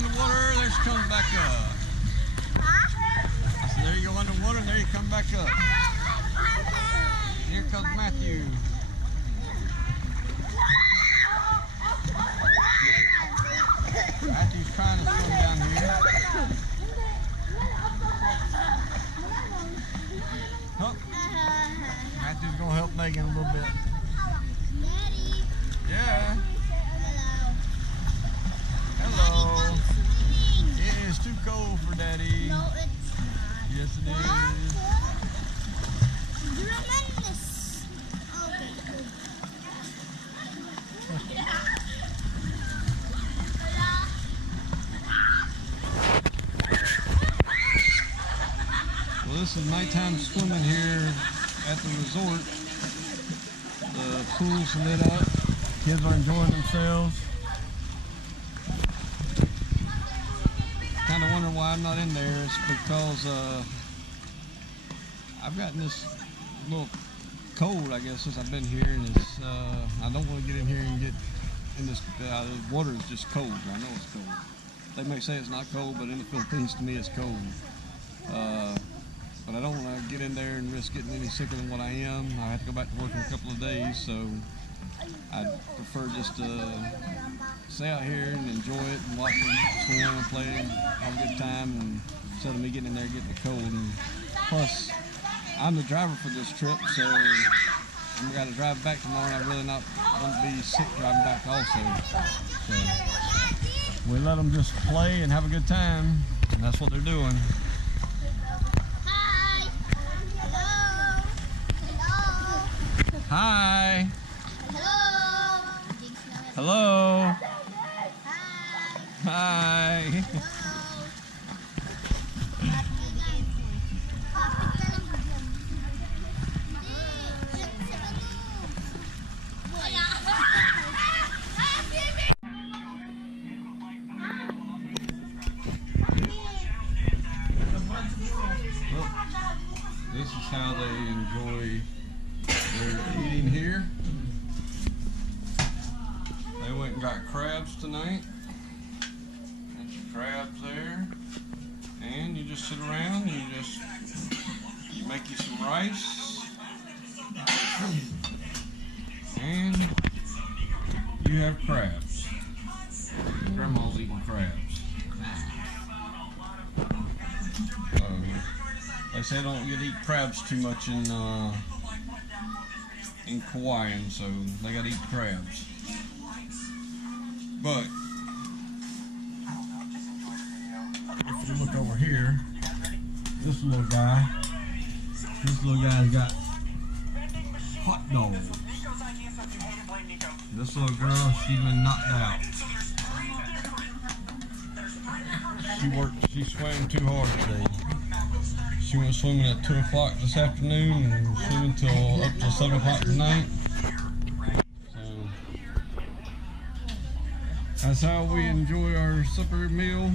underwater, there she comes back up. I said, there you go underwater, and there you come back up. Here comes Matthew. Matthew's trying to swim down here. Oh. Matthew's gonna help Megan a little bit. Daddy. Yeah. Hello. Hello. Daddy, come swimming. It is too cold for Daddy. No, it's not. Yes, it is. Tremendous. Okay, good. Well, this is nighttime swimming here at the resort. The pool's lit up. Kids are enjoying themselves. Kind of wondering why I'm not in there. It's because I've gotten this little cold, I guess, since I've been here, and it's I don't want to get in here and get in this. The water is just cold. I know it's cold. They may say it's not cold, but in the Philippines, to me, it's cold. But I don't want to get in there and risk getting any sicker than what I am. I have to go back to work in a couple of days, so I'd prefer just to stay out here and enjoy it and watch them swim and play and have a good time, and instead of me getting in there getting it cold. And plus, I'm the driver for this trip, so I'm going to drive back tomorrow, and I really not want to be sick driving back also. So we let them just play and have a good time, and that's what they're doing. Hi. Hi. Hello. Hello. Hi. Hi. Well, this is how they enjoy their eating here. They went and got crabs tonight. There's your crabs there. And you just sit around and you just make you some rice. And you have crabs. Grandma's eating crabs. They say don't get to eat crabs too much in Kauai, so they gotta eat crabs. But if you look over here, this little guy's got hot dogs. This little girl, she's been knocked out. She swam too hard today. She went swimming at 2 o'clock this afternoon and swimming till up till 7 o'clock tonight. So that's how we enjoy our supper meal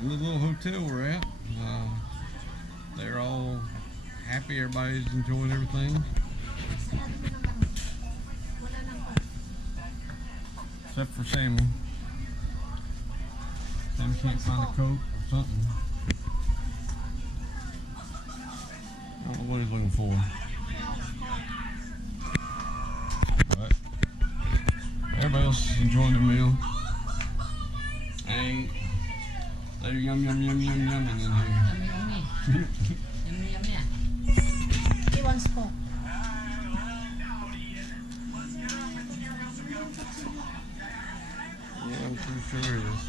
in the little hotel we're at. They're all happy, everybody's enjoying everything. Except for Sammy. Sammy can't find a Coke or something. I don't know what he's looking for. But everybody else is enjoying the meal. And they're yum yum yum yum yum in here. He wants Coke. Yeah, I'm pretty sure it is.